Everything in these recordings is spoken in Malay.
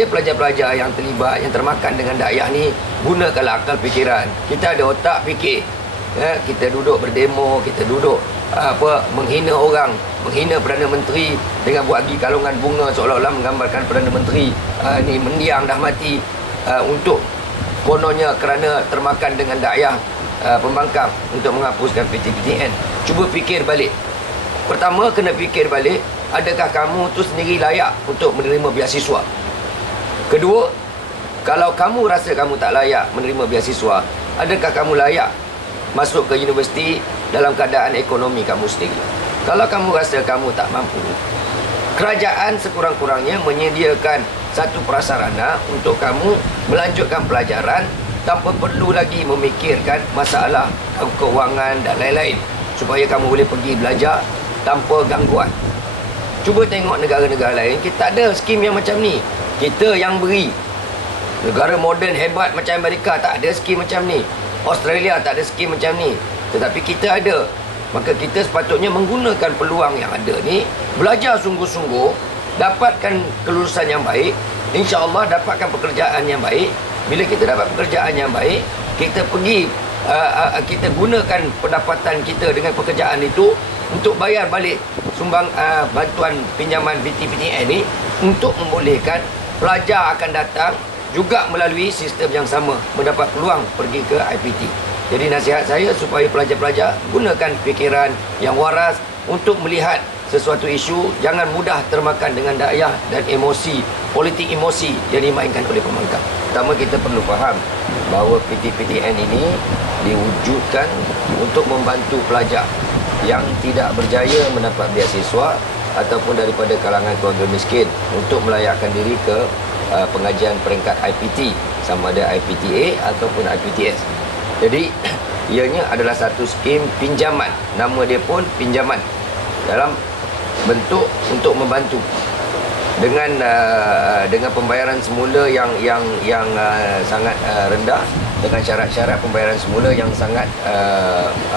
Pelajar-pelajar yang terlibat, yang termakan dengan dakwah ni, gunakanlah akal fikiran. Kita ada otak fikir. Ya, kita duduk berdemo, kita duduk menghina orang, menghina Perdana Menteri dengan buat pergi kalungan bunga seolah-olah menggambarkan Perdana Menteri ni mendiang dah mati untuk kononnya kerana termakan dengan dakwah pembangkang untuk menghapuskan PTPTN. Cuba fikir balik. Pertama, kena fikir balik, adakah kamu tu sendiri layak untuk menerima beasiswa? Kedua, kalau kamu rasa kamu tak layak menerima beasiswa, adakah kamu layak masuk ke universiti dalam keadaan ekonomi kamu sendiri? Kalau kamu rasa kamu tak mampu, kerajaan sekurang-kurangnya menyediakan satu prasarana untuk kamu melanjutkan pelajaran tanpa perlu lagi memikirkan masalah keuangan dan lain-lain, supaya kamu boleh pergi belajar tanpa gangguan. Cuba tengok negara-negara lain, kita tak ada skim yang macam ni. Kita yang beri. Negara moden hebat macam Amerika tak ada skim macam ni. Australia tak ada skim macam ni. Tetapi kita ada. Maka kita sepatutnya menggunakan peluang yang ada ni, belajar sungguh-sungguh, dapatkan kelulusan yang baik, insya-Allah dapatkan pekerjaan yang baik. Bila kita dapat pekerjaan yang baik, kita pergi kita gunakan pendapatan kita dengan pekerjaan itu untuk bayar balik sumbang bantuan pinjaman PTPTN ni, untuk membolehkan pelajar akan datang juga melalui sistem yang sama mendapat peluang pergi ke IPT. Jadi nasihat saya supaya pelajar-pelajar gunakan fikiran yang waras untuk melihat sesuatu isu, jangan mudah termakan dengan dakwah dan emosi, politik emosi yang dimainkan oleh pembangkang. Pertama, kita perlu faham bahawa PTPTN ini diwujudkan untuk membantu pelajar yang tidak berjaya mendapat beasiswa ataupun daripada kalangan keluarga miskin untuk melayakkan diri ke pengajian peringkat IPT, sama ada IPTA ataupun IPTS. Jadi ianya adalah satu skim pinjaman, nama dia pun pinjaman, dalam bentuk untuk membantu dengan pembayaran semula yang sangat rendah, dengan syarat-syarat pembayaran semula yang sangat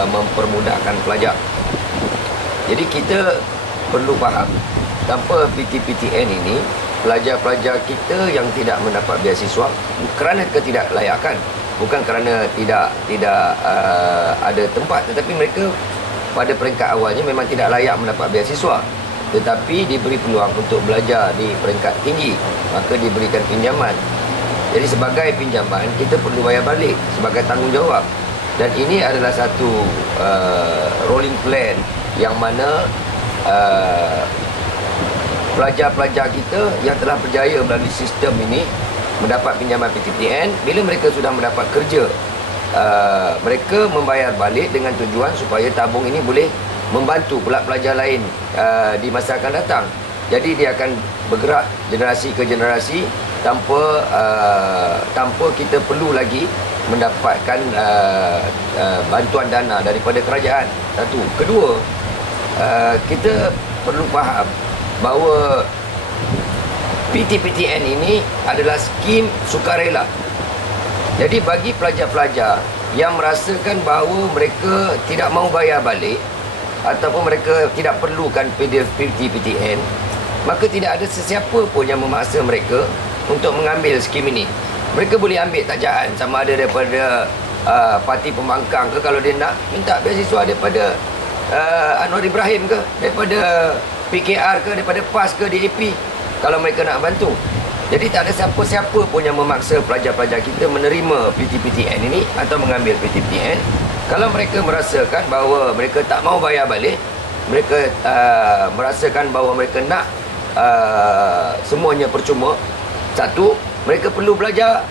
mempermudahkan pelajar. Jadi kita perlu faham, tanpa PTPTN ini, pelajar-pelajar kita yang tidak mendapat beasiswa kerana ketidaklayakan, bukan kerana tidak ada tempat, tetapi mereka pada peringkat awalnya memang tidak layak mendapat beasiswa, tetapi diberi peluang untuk belajar di peringkat tinggi, maka diberikan pinjaman. Jadi sebagai pinjaman, kita perlu bayar balik sebagai tanggungjawab. Dan ini adalah satu rolling plan yang mana pelajar-pelajar kita yang telah berjaya melalui sistem ini mendapat pinjaman PTPTN, bila mereka sudah mendapat kerja, mereka membayar balik dengan tujuan supaya tabung ini boleh membantu pula pelajar lain di masa akan datang. Jadi dia akan bergerak generasi ke generasi tanpa kita perlu lagi mendapatkan bantuan dana daripada kerajaan. Satu. Kedua, kita perlu faham bahawa PTPTN ini adalah skim sukarela. Jadi bagi pelajar-pelajar yang merasakan bahawa mereka tidak mahu bayar balik ataupun mereka tidak perlukan PTPTN, maka tidak ada sesiapa pun yang memaksa mereka untuk mengambil skim ini. Mereka boleh ambil tajaan, sama ada daripada parti pembangkang ke, kalau dia nak minta beasiswa daripada Anwar Ibrahim ke, daripada PKR ke, daripada PAS ke, DAP, kalau mereka nak bantu. Jadi tak ada siapa-siapa pun yang memaksa pelajar-pelajar kita menerima PTPTN ini atau mengambil PTPTN. Kalau mereka merasakan bahawa mereka tak mau bayar balik, mereka merasakan bahawa mereka nak semuanya percuma, satu, mereka perlu belajar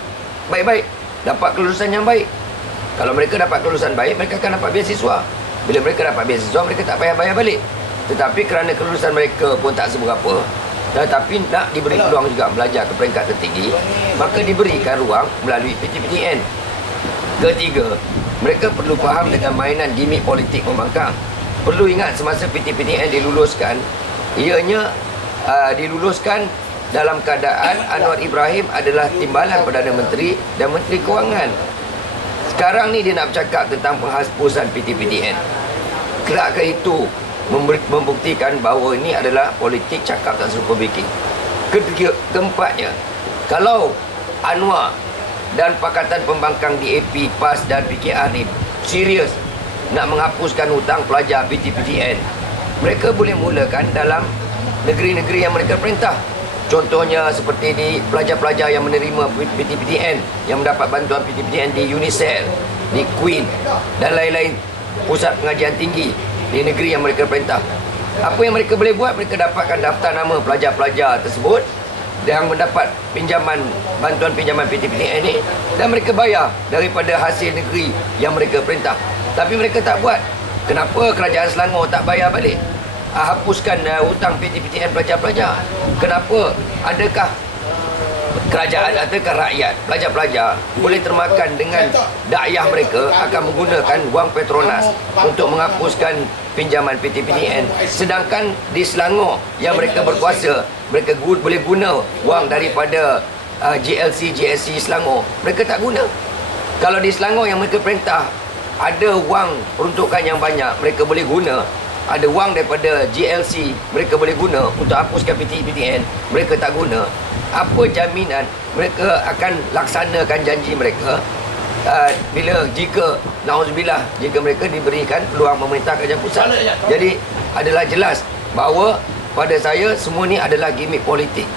baik-baik, dapat kelulusan yang baik. Kalau mereka dapat kelulusan baik, mereka akan dapat beasiswa. Bila mereka dapat beasiswa, mereka tak payah bayar balik. Tetapi kerana kelulusan mereka pun tak seberapa, tetapi nak diberi peluang juga belajar ke peringkat tertinggi, maka diberikan ruang melalui PTPTN. Ketiga, mereka perlu faham dengan mainan gimmick politik pembangkang. Perlu ingat, semasa PTPTN diluluskan, ianya diluluskan dalam keadaan Anwar Ibrahim adalah timbalan Perdana Menteri dan Menteri Kewangan. Sekarang ni dia nak bercakap tentang penghapusan PTPTN. Kelak ke itu membuktikan bahawa ini adalah politik cakap tak serupa bikin. Keempatnya, Kalau Anwar dan Pakatan Pembangkang DAP, PAS dan PKR ni serius nak menghapuskan hutang pelajar PTPTN, mereka boleh mulakan dalam negeri-negeri yang mereka perintah. Contohnya seperti di pelajar-pelajar yang menerima PTPTN, yang mendapat bantuan PTPTN di UNICEF, di Queen dan lain-lain pusat pengajian tinggi di negeri yang mereka perintah. Apa yang mereka boleh buat, mereka dapatkan daftar nama pelajar-pelajar tersebut yang mendapat bantuan pinjaman PTPTN ni, dan mereka bayar daripada hasil negeri yang mereka perintah. Tapi mereka tak buat. Kenapa kerajaan Selangor tak bayar balik? Hapuskan hutang PTPTN pelajar-pelajar. Kenapa? Adakah kerajaan ataukah rakyat, pelajar-pelajar boleh termakan dengan dakyah mereka akan menggunakan wang Petronas untuk menghapuskan pinjaman PTPTN, sedangkan di Selangor yang mereka berkuasa, mereka boleh guna wang daripada GLC, GSC Selangor, mereka tak guna. Kalau di Selangor yang mereka perintah ada wang peruntukan yang banyak, mereka boleh guna. Ada wang daripada GLC, mereka boleh guna untuk hapuskan PTPTN, mereka tak guna. Apa jaminan mereka akan laksanakan janji mereka jika na'udzubillah, jika mereka diberikan peluang memerintah kerajaan pusat? Jadi adalah jelas bahawa pada saya semua ni adalah gimmick politik.